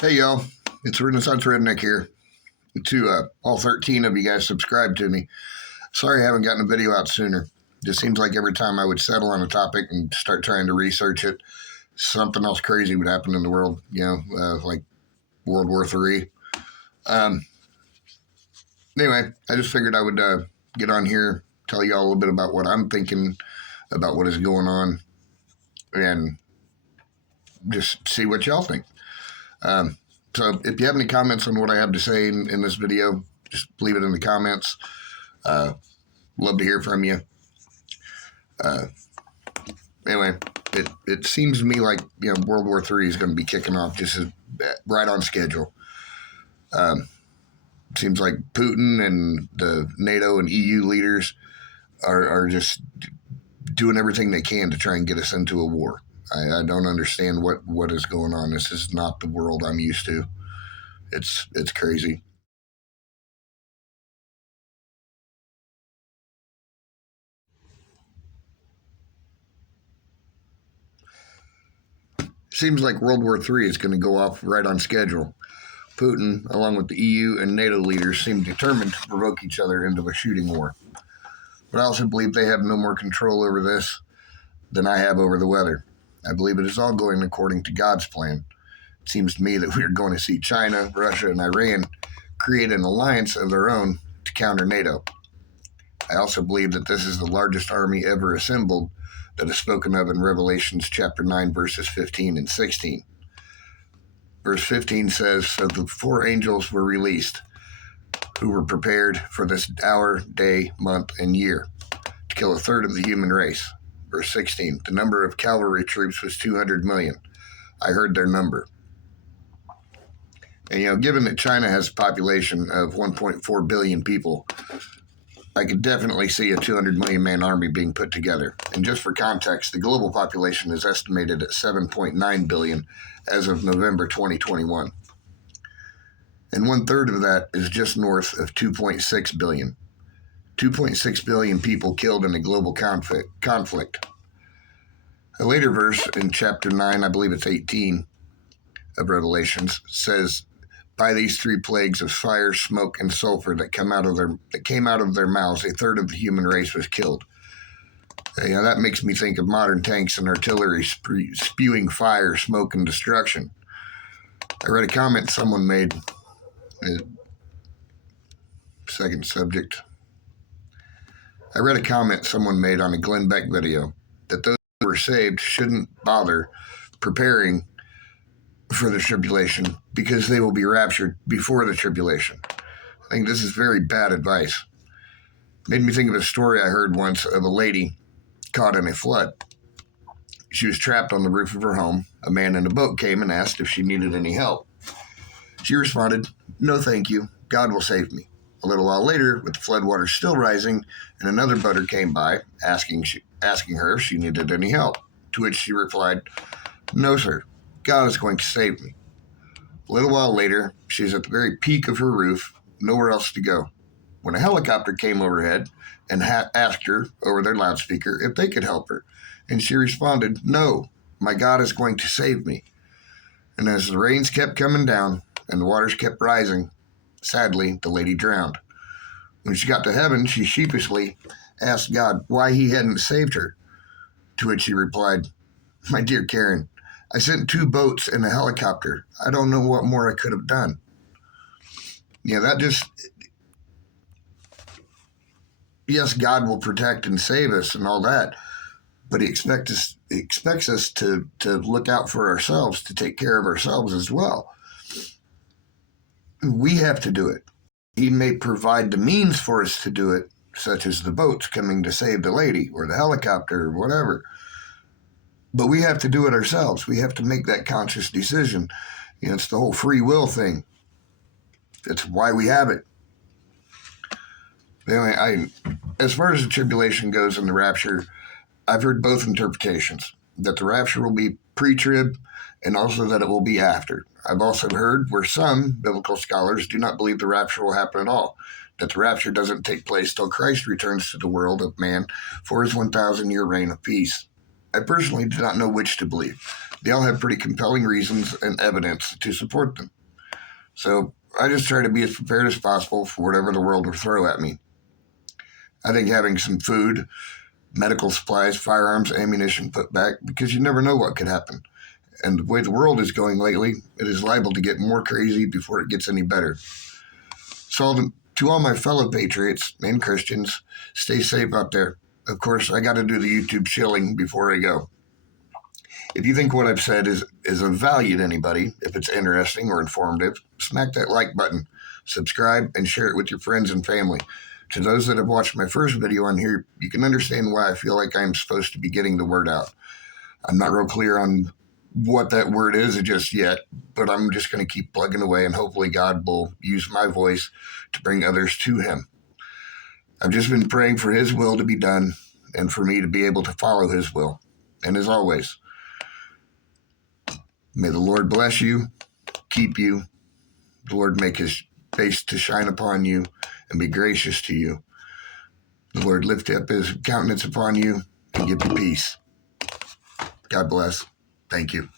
Hey y'all, it's Renaissance Redneck here. To all 13 of you guys subscribe to me. Sorry I haven't gotten a video out sooner. Just seems like every time I would settle on a topic and start trying to research it, something else crazy would happen in the world, like World War III. Um, anyway, I just figured I would get on here, tell you all a little bit about what I'm thinking about what is going on, and just see what y'all think. So if you have any comments on what I have to say in this video, just leave it in the comments. Love to hear from you. Anyway, it seems to me like World War III is going to be kicking off just right on schedule. Seems like Putin and the NATO and EU leaders are just doing everything they can to try and get us into a war. I don't understand what is going on. This is not the world I'm used to. It's crazy. Seems like World War III is going to go off right on schedule. Putin, along with the EU and NATO leaders, seem determined to provoke each other into a shooting war. But I also believe they have no more control over this than I have over the weather. I believe it is all going according to God's plan. It seems to me that we are going to see China, Russia, and Iran create an alliance of their own to counter NATO. I also believe that this is the largest army ever assembled that is spoken of in Revelations chapter 9, verses 15 and 16. Verse 15 says, "So the four angels were released, who were prepared for this hour, day, month, and year, to kill a third of the human race." Verse 16, "The number of cavalry troops was 200 million. I heard their number." And, given that China has a population of 1.4 billion people, I could definitely see a 200 million man army being put together. And just for context, the global population is estimated at 7.9 billion as of November 2021. And 1/3 of that is just north of 2.6 billion. 2.6 billion people killed in a global conflict. A later verse in chapter 9, I believe it's 18 of Revelations, says, "By these three plagues of fire, smoke, and sulfur that came out of their mouths, a third of the human race was killed." That makes me think of modern tanks and artillery spewing fire, smoke, and destruction. I read a comment someone made. Second subject. I read a comment someone made on a Glenn Beck video that those who were saved shouldn't bother preparing for the tribulation because they will be raptured before the tribulation. I think this is very bad advice. Made me think of a story I heard once of a lady caught in a flood. She was trapped on the roof of her home. A man in a boat came and asked if she needed any help. She responded, "No, thank you. God will save me." A little while later, with the floodwaters still rising, and another boater came by, asking her if she needed any help. To which she replied, "No, sir. God is going to save me." A little while later, she's at the very peak of her roof, nowhere else to go, when a helicopter came overhead and asked her over their loudspeaker if they could help her. And she responded, "No, my God is going to save me." And as the rains kept coming down and the waters kept rising, sadly, the lady drowned. When she got to heaven, she sheepishly asked God why he hadn't saved her. To which he replied, "My dear Karen, I sent 2 boats and a helicopter. I don't know what more I could have done." Yes, God will protect and save us and all that, but he expects us to look out for ourselves, to take care of ourselves as well. We have to do it. He may provide the means for us to do it, such as the boats coming to save the lady or the helicopter or whatever. But we have to do it ourselves. We have to make that conscious decision. It's the whole free will thing. It's why we have it. Anyway, as far as the tribulation goes and the rapture, I've heard both interpretations, that the rapture will be pre-trib and also that it will be after. I've also heard where some biblical scholars do not believe the rapture will happen at all, that the rapture doesn't take place till Christ returns to the world of man for his 1,000-year reign of peace. I personally do not know which to believe. They all have pretty compelling reasons and evidence to support them. So I just try to be as prepared as possible for whatever the world will throw at me. I think having some food, medical supplies, firearms, ammunition put back, because you never know what could happen. And the way the world is going lately, it is liable to get more crazy before it gets any better. So, to all my fellow patriots and Christians, stay safe out there. Of course, I got to do the YouTube shilling before I go. If you think what I've said is of value to anybody, if it's interesting or informative, smack that like button, subscribe, and share it with your friends and family. To those that have watched my first video on here, you can understand why I feel like I'm supposed to be getting the word out. I'm not real clear on what that word is just yet, but I'm just going to keep plugging away, and hopefully God will use my voice to bring others to him. I've just been praying for his will to be done and for me to be able to follow his will. And as always, may the Lord bless you, keep you. The Lord make his face to shine upon you and be gracious to you. The Lord lift up his countenance upon you and give you peace. God bless. Thank you.